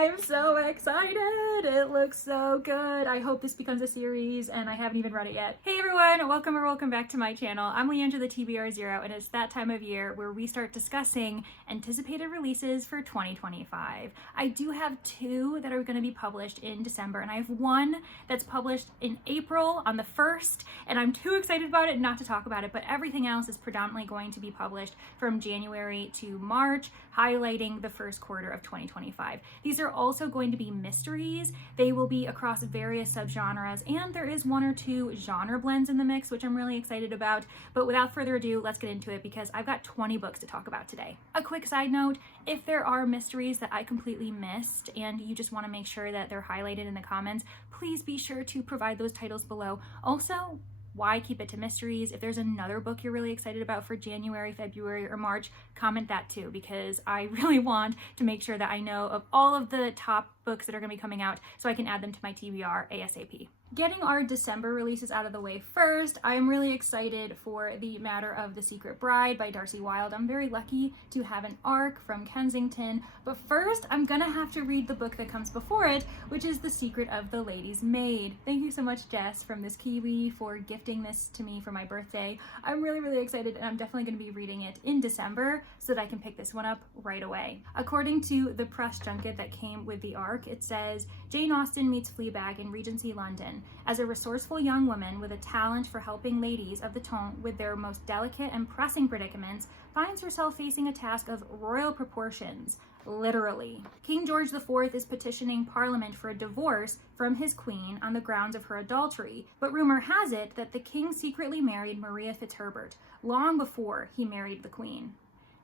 I'm so excited. It looks so good. I hope this becomes a series and I haven't even read it yet. Hey everyone, welcome back to my channel. I'm Leandra the TBR0 and it's that time of year where we start discussing anticipated releases for 2025. I do have two that are going to be published in December and I have one that's published in April on the 1st and I'm too excited about it not to talk about it, but everything else is predominantly going to be published from January to March, highlighting the first quarter of 2025. These are also going to be mysteries. They will be across various subgenres, and there is one or two genre blends in the mix, which I'm really excited about. But without further ado, let's get into it because I've got 20 books to talk about today. A quick side note, if there are mysteries that I completely missed and you just want to make sure that they're highlighted in the comments, please be sure to provide those titles below. Also, why keep it to mysteries? If there's another book you're really excited about for January, February, or March, comment that too, because I really want to make sure that I know of all of the top books that are going to be coming out so I can add them to my TBR ASAP. Getting our December releases out of the way first, I am really excited for The Matter of the Secret Bride by Darcy Wilde. I'm very lucky to have an ARC from Kensington, but first I'm gonna have to read the book that comes before it, which is The Secret of the Lady's Maid. Thank you so much, Jess, from This Kiwi, for gifting this to me for my birthday. I'm really excited and I'm definitely gonna be reading it in December so that I can pick this one up right away. According to the press junket that came with the ARC, it says, Jane Austen meets Fleabag in Regency London. As a resourceful young woman with a talent for helping ladies of the ton with their most delicate and pressing predicaments, finds herself facing a task of royal proportions, literally. King George IV is petitioning Parliament for a divorce from his queen on the grounds of her adultery, but rumor has it that the king secretly married Maria Fitzherbert long before he married the queen.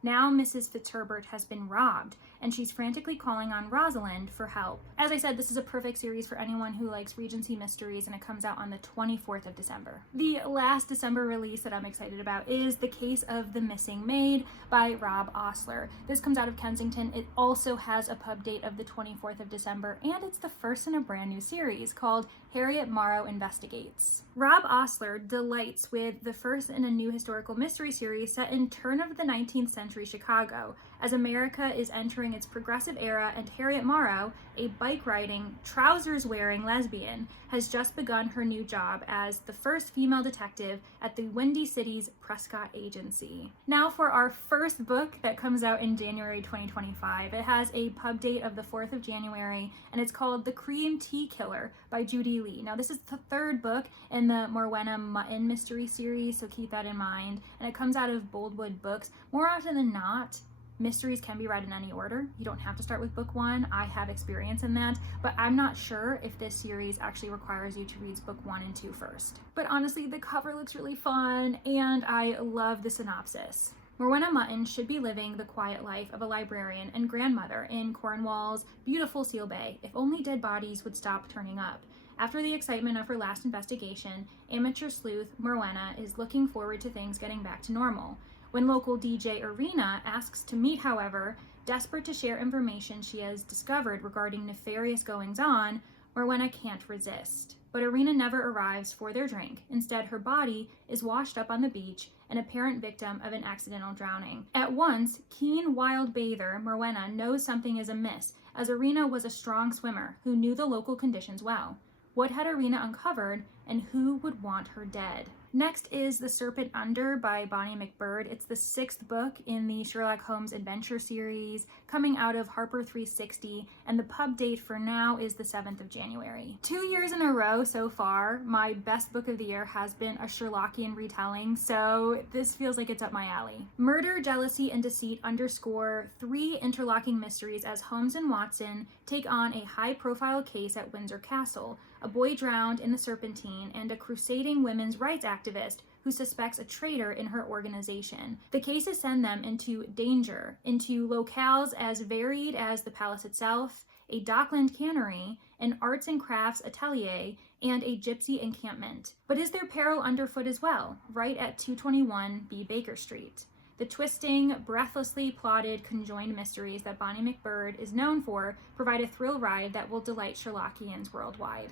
Now Mrs. Fitzherbert has been robbed, and she's frantically calling on Rosalind for help. As I said, this is a perfect series for anyone who likes Regency mysteries, and it comes out on the 24th of December. The last December release that I'm excited about is The Case of the Missing Maid by Rob Osler. This comes out of Kensington. It also has a pub date of the 24th of December, and it's the first in a brand new series called Harriet Morrow Investigates. Rob Osler delights with the first in a new historical mystery series set in turn of the 19th century Chicago, as America is entering its progressive era and Harriet Morrow, a bike-riding, trousers-wearing lesbian, has just begun her new job as the first female detective at the Windy City's Prescott Agency. Now for our first book that comes out in January 2025. It has a pub date of the 4th of January, and it's called The Cream Tea Killer by Judy Lee. Now this is the third book in the Morwenna Mutton mystery series, so keep that in mind, and it comes out of Boldwood Books. More often than not, mysteries can be read in any order. You don't have to start with book one. I have experience in that, but I'm not sure if this series actually requires you to read book 1 and 2 first. But honestly, the cover looks really fun, and I love the synopsis. Morwenna Mutton should be living the quiet life of a librarian and grandmother in Cornwall's beautiful Seal Bay, if only dead bodies would stop turning up. After the excitement of her last investigation, amateur sleuth Morwenna is looking forward to things getting back to normal. When local DJ Irina asks to meet, however, desperate to share information she has discovered regarding nefarious goings-on, Morwenna can't resist. But Irina never arrives for their drink. Instead, her body is washed up on the beach, an apparent victim of an accidental drowning. At once, keen wild bather Morwenna knows something is amiss, as Irina was a strong swimmer who knew the local conditions well. What had Irina uncovered, and who would want her dead? Next is The Serpent Under by Bonnie McBird. It's the 6th book in the Sherlock Holmes adventure series, coming out of Harper 360, and the pub date for now is the 7th of January. 2 years in a row so far, my best book of the year has been a Sherlockian retelling, so this feels like it's up my alley. Murder, Jealousy, and Deceit underscore 3 interlocking mysteries as Holmes and Watson take on a high-profile case at Windsor Castle, a boy drowned in the Serpentine, and a crusading women's rights activist who suspects a traitor in her organization. The cases send them into danger, into locales as varied as the palace itself, a dockland cannery, an arts and crafts atelier, and a gypsy encampment. But is there peril underfoot as well, right at 221 B Baker Street? The twisting, breathlessly plotted, conjoined mysteries that Bonnie McBird is known for provide a thrill ride that will delight Sherlockians worldwide.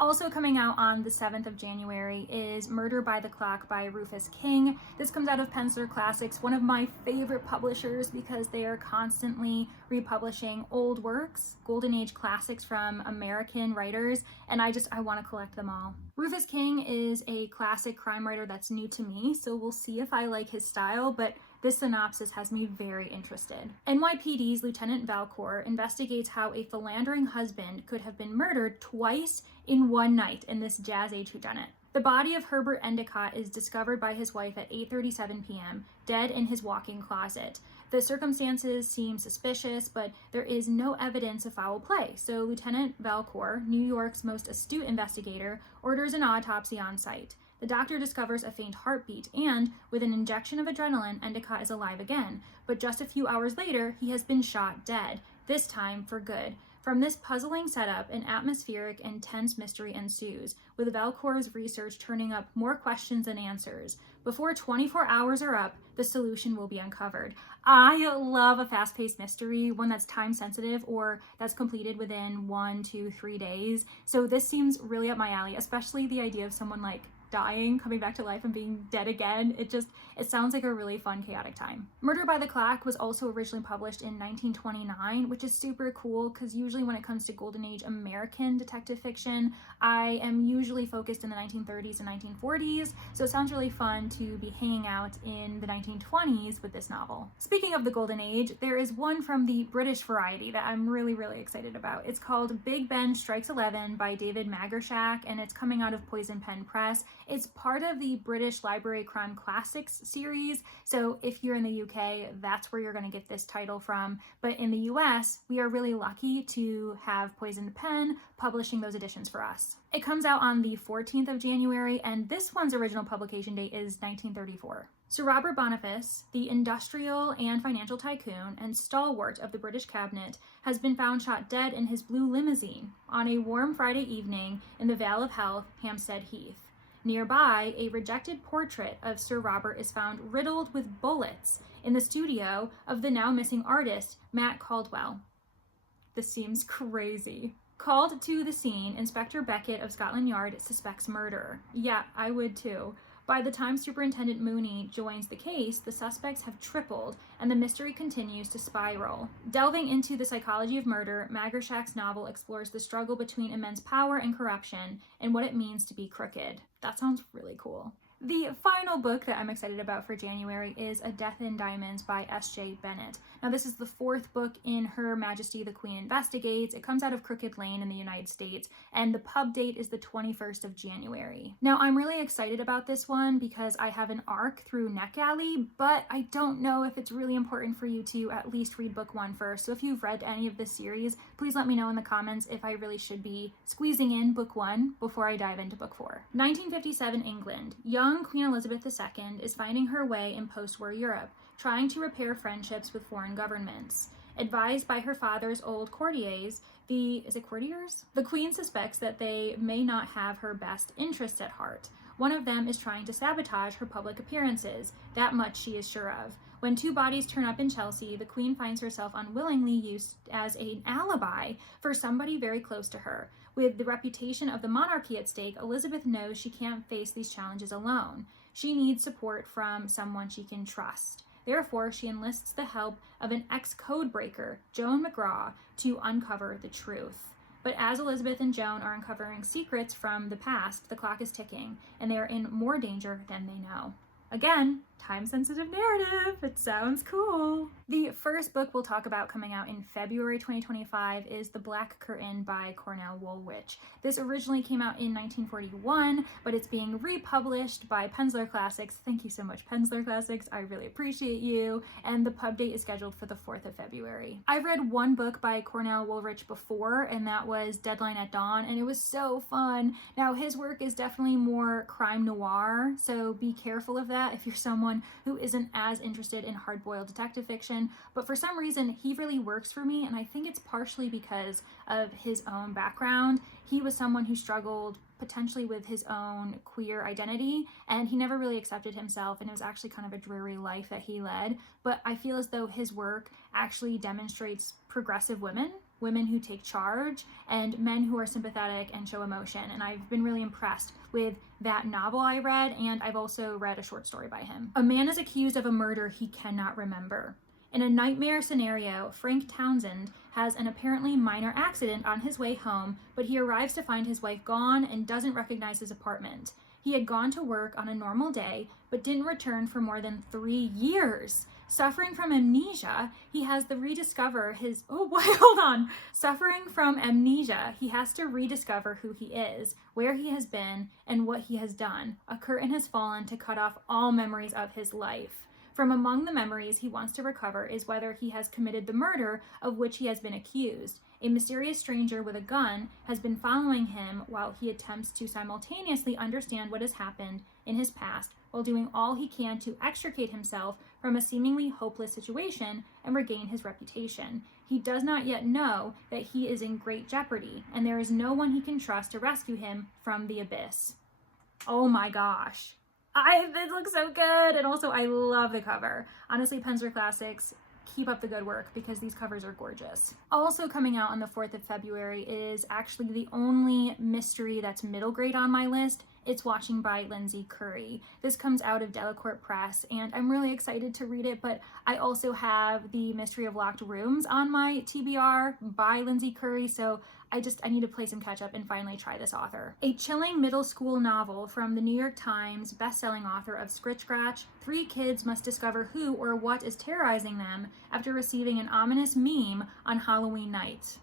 Also coming out on the 7th of January is Murder by the Clock by Rufus King. This comes out of Penciler Classics, one of my favorite publishers because they are constantly republishing old works, Golden Age classics from American writers, and I want to collect them all. Rufus King is a classic crime writer that's new to me, so we'll see if I like his style, but this synopsis has me very interested. NYPD's Lieutenant Valcour investigates how a philandering husband could have been murdered twice in one night in this jazz age whodunit. The body of Herbert Endicott is discovered by his wife at 8:37 p.m., dead in his walk-in closet. The circumstances seem suspicious, but there is no evidence of foul play, so Lieutenant Valcour, New York's most astute investigator, orders an autopsy on site. The doctor discovers a faint heartbeat, and with an injection of adrenaline, Endicott is alive again. But just a few hours later, he has been shot dead, this time for good. From this puzzling setup, an atmospheric and tense mystery ensues, with Valcour's research turning up more questions than answers. Before 24 hours are up, the solution will be uncovered. I love a fast-paced mystery, one that's time-sensitive or that's completed within 1, 2, 3 days. So this seems really up my alley, especially the idea of someone like dying, coming back to life, and being dead again. It sounds like a really fun, chaotic time. Murder by the Clock was also originally published in 1929, which is super cool because usually when it comes to Golden Age American detective fiction, I am usually focused in the 1930s and 1940s, so it sounds really fun to be hanging out in the 1920s with this novel. Speaking of the Golden Age, there is one from the British variety that I'm really, really excited about. It's called Big Ben Strikes 11 by David Magershak, and it's coming out of Poison Pen Press. It's part of the British Library Crime Classics series, so if you're in the UK, that's where you're going to get this title from. But in the US, we are really lucky to have Poison Pen publishing those editions for us. It comes out on the 14th of January, and this one's original publication date is 1934. Sir Robert Boniface, the industrial and financial tycoon and stalwart of the British cabinet, has been found shot dead in his blue limousine on a warm Friday evening in the Vale of Health, Hampstead Heath. Nearby, a rejected portrait of Sir Robert is found riddled with bullets in the studio of the now missing artist, Matt Caldwell. This seems crazy. Called to the scene, Inspector Beckett of Scotland Yard suspects murder. Yeah, I would too. By the time Superintendent Mooney joins the case, the suspects have tripled, and the mystery continues to spiral. Delving into the psychology of murder, Magershak's novel explores the struggle between immense power and corruption, and what it means to be crooked. That sounds really cool. The final book that I'm excited about for January is A Death in Diamonds by S.J. Bennett. Now, this is the 4th book in Her Majesty the Queen Investigates. It comes out of Crooked Lane in the United States, and the pub date is the 21st of January. Now, I'm really excited about this one because I have an arc through NetGalley, but I don't know if it's really important for you to at least read book 1 first. So if you've read any of this series, please let me know in the comments if I really should be squeezing in book 1 before I dive into book 4. 1957 England. Young Queen Elizabeth II is finding her way in post-war Europe, trying to repair friendships with foreign governments. Advised by her father's old courtiers, the Queen suspects that they may not have her best interests at heart. One of them is trying to sabotage her public appearances. That much she is sure of. When 2 bodies turn up in Chelsea, the Queen finds herself unwillingly used as an alibi for somebody very close to her. With the reputation of the monarchy at stake, Elizabeth knows she can't face these challenges alone. She needs support from someone she can trust. Therefore, she enlists the help of an ex-code breaker, Joan McGraw, to uncover the truth. But as Elizabeth and Joan are uncovering secrets from the past, the clock is ticking, and they are in more danger than they know. Again, time-sensitive narrative. It sounds cool. The first book we'll talk about coming out in February 2025 is The Black Curtain by Cornell Woolrich. This originally came out in 1941, but it's being republished by Penciler Classics. Thank you so much, Penciler Classics. I really appreciate you. And the pub date is scheduled for the 4th of February. I've read one book by Cornell Woolrich before, and that was Deadline at Dawn, and it was so fun. Now, his work is definitely more crime noir, so be careful of that if you're someone who isn't as interested in hard-boiled detective fiction, but for some reason he really works for me, and I think it's partially because of his own background. He was someone who struggled potentially with his own queer identity, and he never really accepted himself, and it was actually kind of a dreary life that he led, but I feel as though his work actually demonstrates progressive women women who take charge and men who are sympathetic and show emotion. And I've been really impressed with that novel I read, and I've also read a short story by him. A man is accused of a murder he cannot remember. In a nightmare scenario, Frank Townsend has an apparently minor accident on his way home, but he arrives to find his wife gone and doesn't recognize his apartment. He had gone to work on a normal day, but didn't return for more than 3 years. Suffering from amnesia, he has to rediscover his, Suffering from amnesia, he has to rediscover who he is, where he has been, and what he has done. A curtain has fallen to cut off all memories of his life. From among the memories he wants to recover is whether he has committed the murder of which he has been accused. A mysterious stranger with a gun has been following him while he attempts to simultaneously understand what has happened in his past while doing all he can to extricate himself from a seemingly hopeless situation and regain his reputation. He does not yet know that he is in great jeopardy, and there is no one he can trust to rescue him from the abyss. Oh my gosh. It looks so good, and also I love the cover. Honestly, Pensler Classics, keep up the good work because these covers are gorgeous. Also coming out on the 4th of February is actually the only mystery that's middle grade on my list. It's Watching by Lindsay Curry. This comes out of Delacorte Press, and I'm really excited to read it, but I also have The Mystery of Locked Rooms on my TBR by Lindsay Curry, so I need to play some catch up and finally try this author. A chilling middle school novel from the New York Times best-selling author of Scritch Scratch, 3 kids must discover who or what is terrorizing them after receiving an ominous meme on Halloween night.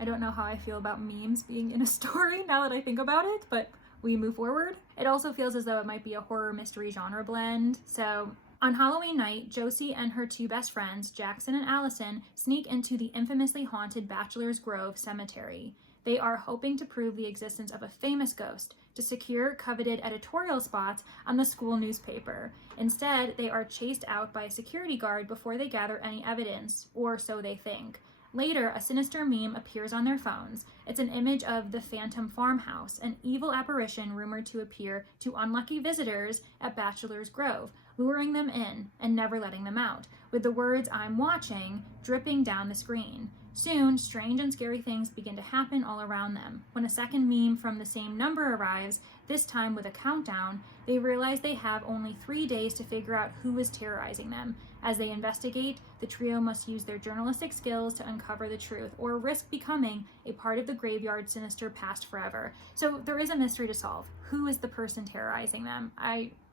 I don't know how I feel about memes being in a story now that I think about it, but we move forward. It also feels as though it might be a horror mystery genre blend, so on Halloween night, Josie and her 2 best friends, Jackson and Allison, sneak into the infamously haunted Bachelor's Grove Cemetery. They are hoping to prove the existence of a famous ghost to secure coveted editorial spots on the school newspaper. Instead, they are chased out by a security guard before they gather any evidence, or so they think. Later, a sinister meme appears on their phones. It's an image of the Phantom Farmhouse, an evil apparition rumored to appear to unlucky visitors at Bachelor's Grove, luring them in and never letting them out, with the words "I'm watching" dripping down the screen. Soon, strange and scary things begin to happen all around them. When a second meme from the same number arrives, this time with a countdown, they realize they have only 3 days to figure out who is terrorizing them. As they investigate, the trio must use their journalistic skills to uncover the truth, or risk becoming a part of the graveyard's sinister past forever. So there is a mystery to solve. Who is the person terrorizing them?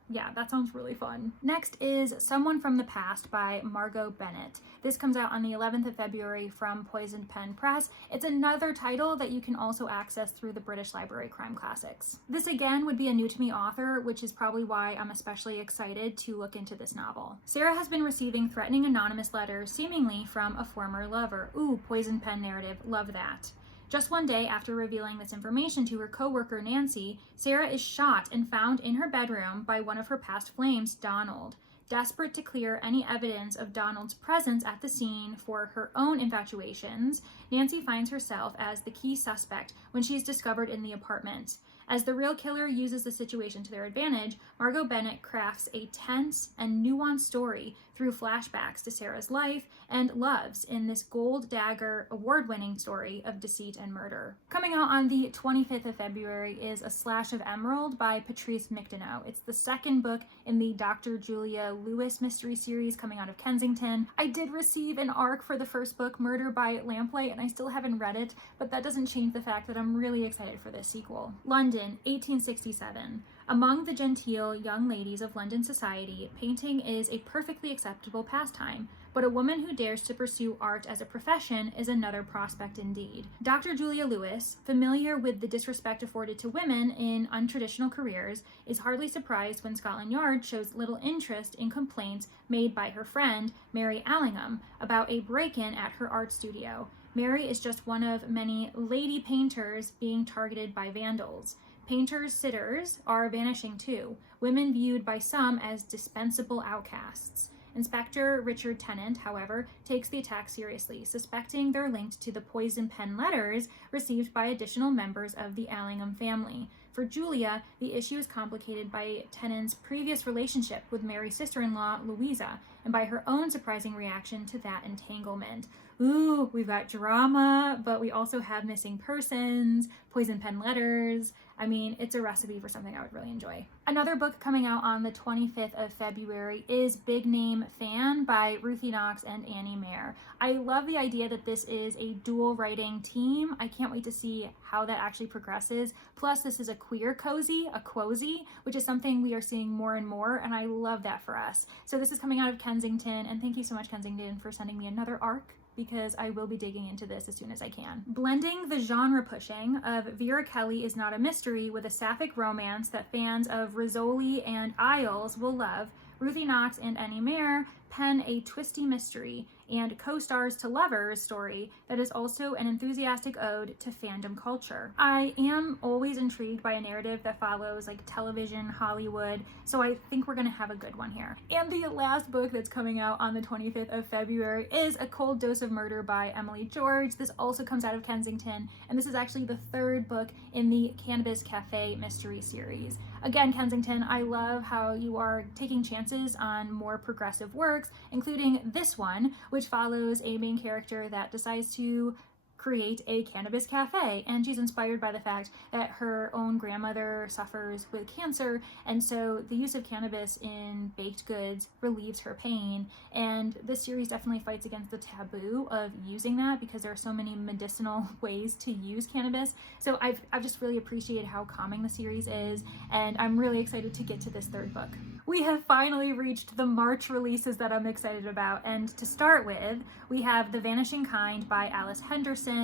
Yeah, that sounds really fun. Next is Someone from the Past by Margot Bennett. This comes out on the 11th of February from Poisoned Pen Press. It's another title that you can also access through the British Library Crime Classics. This again would be a new to me author, which is probably why I'm especially excited to look into this novel. Sarah has been receiving threatening anonymous letters seemingly from a former lover. Ooh, Poisoned Pen narrative, love that. Just one day after revealing this information to her coworker Nancy, Sarah is shot and found in her bedroom by one of her past flames, Donald. Desperate to clear any evidence of Donald's presence at the scene for her own infatuations, Nancy finds herself as the key suspect when she is discovered in the apartment. As the real killer uses the situation to their advantage, Margot Bennett crafts a tense and nuanced story through flashbacks to Sarah's life and loves in this Gold Dagger award-winning story of deceit and murder. Coming out on the 25th of February is A Slash of Emerald by Patrice Micdonough. It's the second book in the Dr. Julia Lewis mystery series coming out of Kensington. I did receive an ARC for the first book, Murder by Lamplight, and I still haven't read it, but that doesn't change the fact that I'm really excited for this sequel. London, 1867. Among the genteel young ladies of London society, painting is a perfectly acceptable pastime, but a woman who dares to pursue art as a profession is another prospect indeed. Dr. Julia Lewis, familiar with the disrespect afforded to women in untraditional careers, is hardly surprised when Scotland Yard shows little interest in complaints made by her friend, Mary Allingham, about a break-in at her art studio. Mary is just one of many lady painters being targeted by vandals. Painters' sitters are vanishing too, women viewed by some as dispensable outcasts. Inspector Richard Tennant, however, takes the attack seriously, suspecting they're linked to the poison pen letters received by additional members of the Allingham family. For Julia, the issue is complicated by Tennant's previous relationship with Mary's sister-in-law, Louisa, and by her own surprising reaction to that entanglement. Ooh, we've got drama, but we also have missing persons, poison pen letters. I mean, it's a recipe for something I would really enjoy. Another book coming out on the 25th of February is Big Name Fan by Ruthie Knox and Annie Mayer. I love the idea that this is a dual writing team. I can't wait to see how that actually progresses. Plus, this is a queer cozy, a quozy, which is something we are seeing more and more, and I love that for us. So this is coming out of Kensington, and thank you so much, Kensington, for sending me another arc, because I will be digging into this as soon as I can. Blending the genre pushing of Vera Kelly Is Not a Mystery with a sapphic romance that fans of Rizzoli and Isles will love, Ruthie Knox and Annie Mayer pen a twisty mystery and co-stars to lovers story that is also an enthusiastic ode to fandom culture. I am always intrigued by a narrative that follows like television, Hollywood, so I think we're gonna have a good one here. And the last book that's coming out on the 25th of February is A Cold Dose of Murder by Emily George. This also comes out of Kensington, and this is actually the third book in the Cannabis Cafe mystery series. Again, Kensington, I love how you are taking chances on more progressive works, including this one, which follows a main character that decides to create a cannabis cafe, and she's inspired by the fact that her own grandmother suffers with cancer, and so the use of cannabis in baked goods relieves her pain. And this series definitely fights against the taboo of using that, because there are so many medicinal ways to use cannabis. So I've just really appreciated how calming the series is, and I'm really excited to get to this third book. We have finally reached the March releases that I'm excited about, and to start with, we have The Vanishing Kind by Alice Henderson.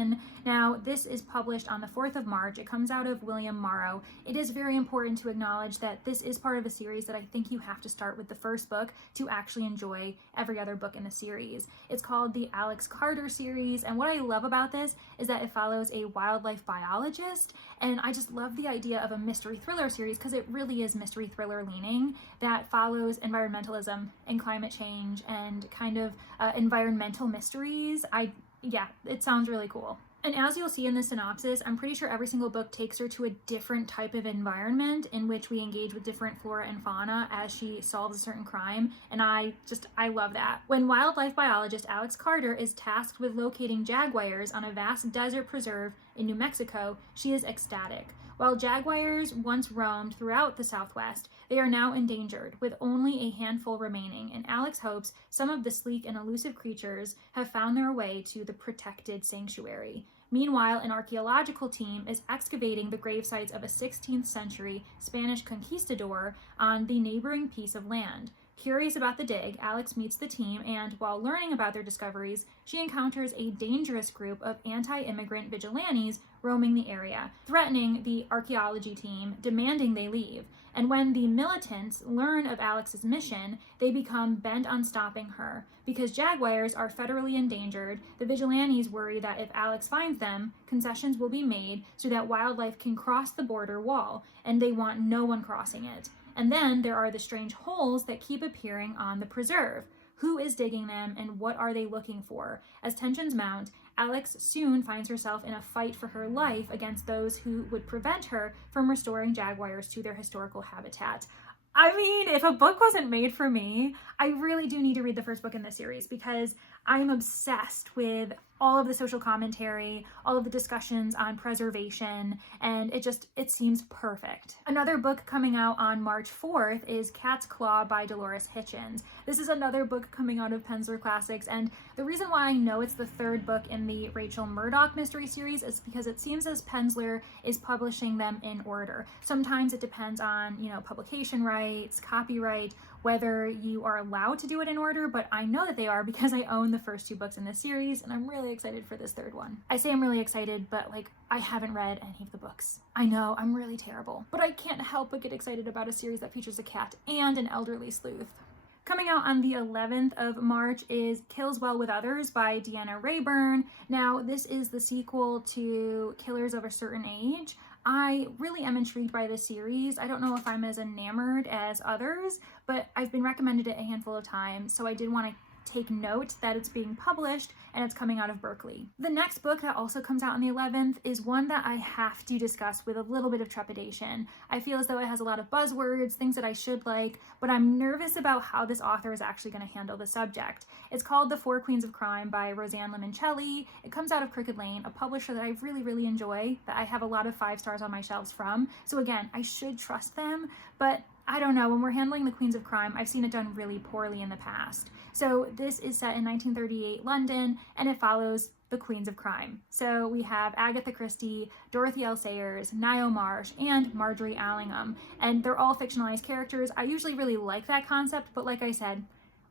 Now, this is published on the 4th of March. It comes out of William Morrow. It is very important to acknowledge that this is part of a series that I think you have to start with the first book to actually enjoy every other book in the series. It's called the Alex Carter series, and what I love about this is that it follows a wildlife biologist, and I just love the idea of a mystery thriller series, because it really is mystery thriller leaning, that follows environmentalism and climate change and kind of environmental mysteries. Yeah, it sounds really cool. And as you'll see in the synopsis, I'm pretty sure every single book takes her to a different type of environment in which we engage with different flora and fauna as she solves a certain crime, and I love that. When wildlife biologist Alex Carter is tasked with locating jaguars on a vast desert preserve in New Mexico, she is ecstatic. While jaguars once roamed throughout the Southwest, they are now endangered, with only a handful remaining, and Alex hopes some of the sleek and elusive creatures have found their way to the protected sanctuary. Meanwhile, an archaeological team is excavating the gravesites of a 16th century Spanish conquistador on the neighboring piece of land. Curious about the dig, Alex meets the team, and while learning about their discoveries, she encounters a dangerous group of anti-immigrant vigilantes roaming the area, threatening the archaeology team, demanding they leave. And when the militants learn of Alex's mission, they become bent on stopping her. Because jaguars are federally endangered, the vigilantes worry that if Alex finds them, concessions will be made so that wildlife can cross the border wall, and they want no one crossing it. And then there are the strange holes that keep appearing on the preserve. Who is digging them, and what are they looking for? As tensions mount, Alex soon finds herself in a fight for her life against those who would prevent her from restoring jaguars to their historical habitat. I mean, if a book wasn't made for me, I really do need to read the first book in this series, because I'm obsessed with all of the social commentary, all of the discussions on preservation, and it seems perfect. Another book coming out on March 4th is Cat's Claw by Dolores Hitchens. This is another book coming out of Penzler Classics, and the reason why I know it's the third book in the Rachel Murdoch mystery series is because it seems as Penzler is publishing them in order. Sometimes it depends on, publication rights, copyright, whether you are allowed to do it in order, but I know that they are because I own the first two books in this series, and I'm really excited for this third one. I say I'm really excited, but I haven't read any of the books. I know, I'm really terrible, but I can't help but get excited about a series that features a cat and an elderly sleuth. Coming out on the 11th of March is Kills Well with Others by Deanna Rayburn. Now, this is the sequel to Killers of a Certain Age. I really am intrigued by this series. I don't know if I'm as enamored as others, but I've been recommended it a handful of times, so I did want to take note that it's being published and it's coming out of Berkeley. The next book that also comes out on the 11th is one that I have to discuss with a little bit of trepidation. I feel as though it has a lot of buzzwords, things that I should like, but I'm nervous about how this author is actually going to handle the subject. It's called The Four Queens of Crime by Roseanne Limoncelli. It comes out of Crooked Lane, a publisher that I really enjoy, that I have a lot of 5 stars on my shelves from. So again, I should trust them, but I don't know, when we're handling the Queens of Crime, I've seen it done really poorly in the past. So this is set in 1938 London, and it follows the Queens of Crime. So we have Agatha Christie, Dorothy L. Sayers, Nio Marsh, and Marjorie Allingham, and they're all fictionalized characters. I usually really like that concept, but like I said,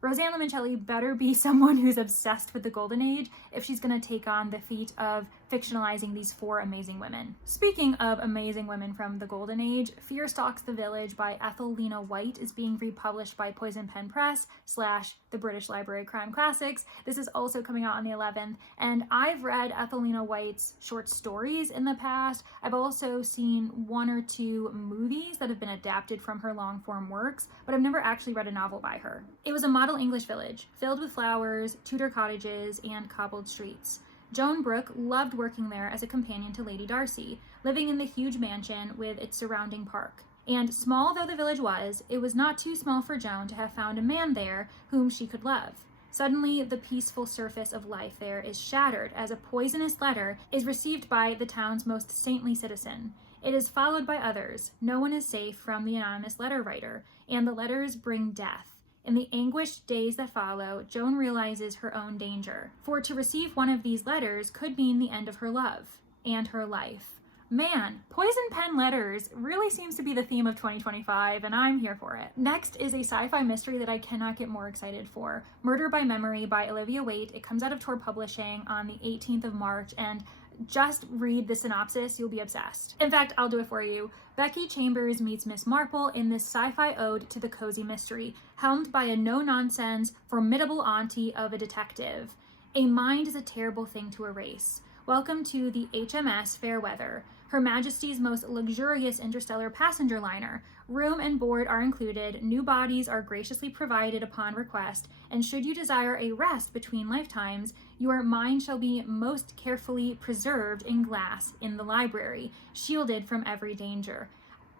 Roseanne Limoncelli better be someone who's obsessed with the Golden Age if she's going to take on the feat of fictionalizing these 4 amazing women. Speaking of amazing women from the Golden Age, Fear Stalks the Village by Ethel Lena White is being republished by Poison Pen Press / the British Library Crime Classics. This is also coming out on the 11th, and I've read Ethel Lena White's short stories in the past. I've also seen 1 or 2 movies that have been adapted from her long-form works, but I've never actually read a novel by her. It was a model English village, filled with flowers, Tudor cottages, and cobbled streets. Joan Brooke loved working there as a companion to Lady Darcy, living in the huge mansion with its surrounding park. And small though the village was, it was not too small for Joan to have found a man there whom she could love. Suddenly, the peaceful surface of life there is shattered as a poisonous letter is received by the town's most saintly citizen. It is followed by others. No one is safe from the anonymous letter writer, and the letters bring death. In the anguished days that follow, Joan realizes her own danger, for to receive one of these letters could mean the end of her love and her life. Man, poison pen letters really seems to be the theme of 2025, and I'm here for it. Next is a sci-fi mystery that I cannot get more excited for. Murder by Memory by Olivia Waite. It comes out of Tor Publishing on the 18th of March, and just read the synopsis, you'll be obsessed. In fact, I'll do it for you. Becky Chambers meets Miss Marple in this sci-fi ode to the cozy mystery, helmed by a no-nonsense, formidable auntie of a detective. A mind is a terrible thing to erase. Welcome to the HMS Fairweather, Her Majesty's most luxurious interstellar passenger liner. Room and board are included, new bodies are graciously provided upon request, and should you desire a rest between lifetimes, your mind shall be most carefully preserved in glass in the library, shielded from every danger.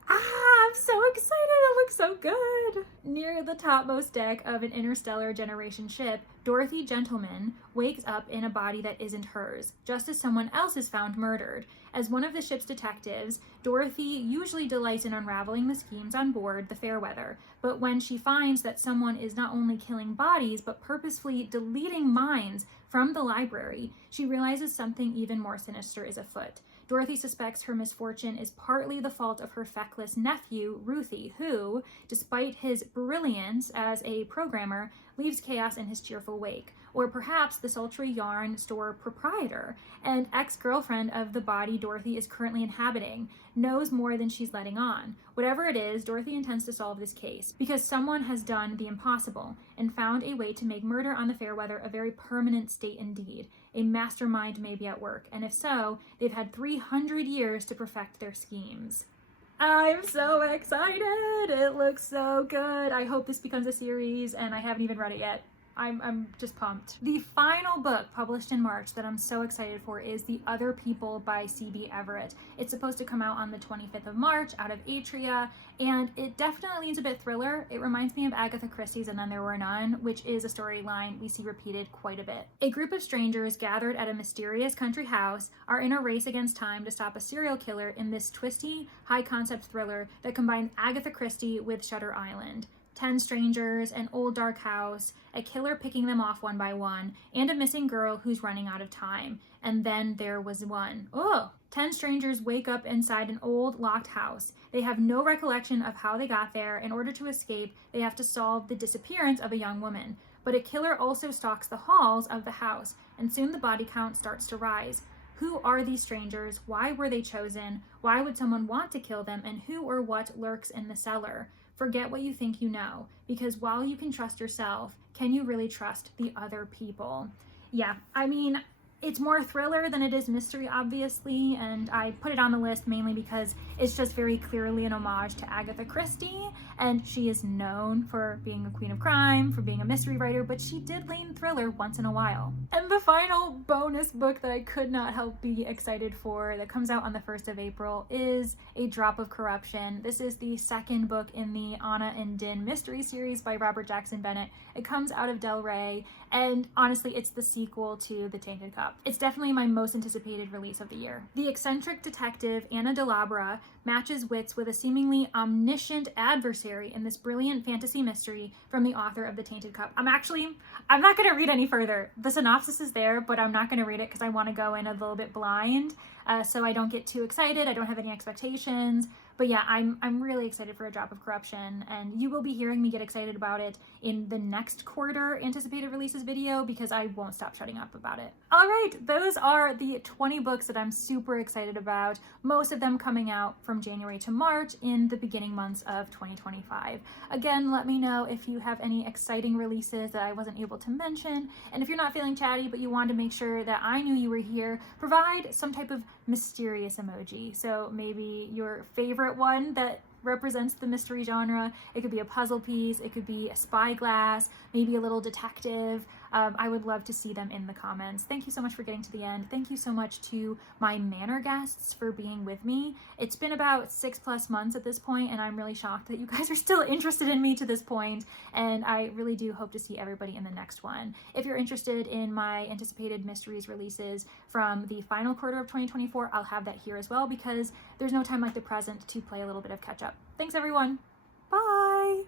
I'm so excited, it looks so good! Near the topmost deck of an interstellar generation ship, Dorothy Gentleman wakes up in a body that isn't hers, just as someone else is found murdered. As one of the ship's detectives, Dorothy usually delights in unraveling the schemes on board the Fairweather, but when she finds that someone is not only killing bodies, but purposefully deleting minds from the library, she realizes something even more sinister is afoot. Dorothy suspects her misfortune is partly the fault of her feckless nephew, Ruthie, who, despite his brilliance as a programmer, leaves chaos in his cheerful wake. Or perhaps the sultry yarn store proprietor and ex-girlfriend of the body Dorothy is currently inhabiting knows more than she's letting on. Whatever it is, Dorothy intends to solve this case because someone has done the impossible and found a way to make murder on the Fairweather a very permanent state indeed. A mastermind may be at work, and if so, they've had 300 years to perfect their schemes. I'm so excited! It looks so good! I hope this becomes a series, and I haven't even read it yet. I'm just pumped. The final book published in March that I'm so excited for is The Other People by C.B. Everett. It's supposed to come out on the 25th of March out of Atria, and it definitely leans a bit thriller. It reminds me of Agatha Christie's And Then There Were None, which is a storyline we see repeated quite a bit. A group of strangers gathered at a mysterious country house are in a race against time to stop a serial killer in this twisty, high-concept thriller that combines Agatha Christie with Shutter Island. 10 strangers, an old dark house, a killer picking them off one by one, and a missing girl who's running out of time. And then there was one. 10 strangers wake up inside an old locked house. They have no recollection of how they got there. In order to escape, they have to solve the disappearance of a young woman. But a killer also stalks the halls of the house, and soon the body count starts to rise. Who are these strangers? Why were they chosen? Why would someone want to kill them? And who or what lurks in the cellar? Forget what you think you know, because while you can trust yourself, can you really trust the other people? Yeah, I mean, It's more thriller than it is mystery, obviously, and I put it on the list mainly because it's just very clearly an homage to Agatha Christie, and she is known for being a queen of crime, for being a mystery writer, but she did lean thriller once in a while. And the final bonus book that I could not help be excited for that comes out on the 1st of April is A Drop of Corruption. This is the second book in the Anna and Din mystery series by Robert Jackson Bennett. It comes out of Del Rey, and honestly, it's the sequel to The Tainted Cup. It's definitely my most anticipated release of the year. The eccentric detective Anna Delabra matches wits with a seemingly omniscient adversary in this brilliant fantasy mystery from the author of The Tainted Cup. I'm not going to read any further. The synopsis is there, but I'm not going to read it because I want to go in a little bit blind, so I don't get too excited. I don't have any expectations. But yeah, I'm really excited for A Drop of Corruption, and you will be hearing me get excited about it in the next quarter anticipated releases video because I won't stop shutting up about it. All right, those are the 20 books that I'm super excited about, most of them coming out from January to March in the beginning months of 2025. Again, let me know if you have any exciting releases that I wasn't able to mention, and if you're not feeling chatty but you wanted to make sure that I knew you were here, provide some type of mysterious emoji. So maybe your favorite one that represents the mystery genre. It could be a puzzle piece, it could be a spyglass, maybe a little detective. I would love to see them in the comments. Thank you so much for getting to the end. Thank you so much to my Manor guests for being with me. It's been about 6+ months at this point, and I'm really shocked that you guys are still interested in me to this point, and I really do hope to see everybody in the next one. If you're interested in my anticipated mysteries releases from the final quarter of 2024, I'll have that here as well because there's no time like the present to play a little bit of catch up. Thanks everyone. Bye!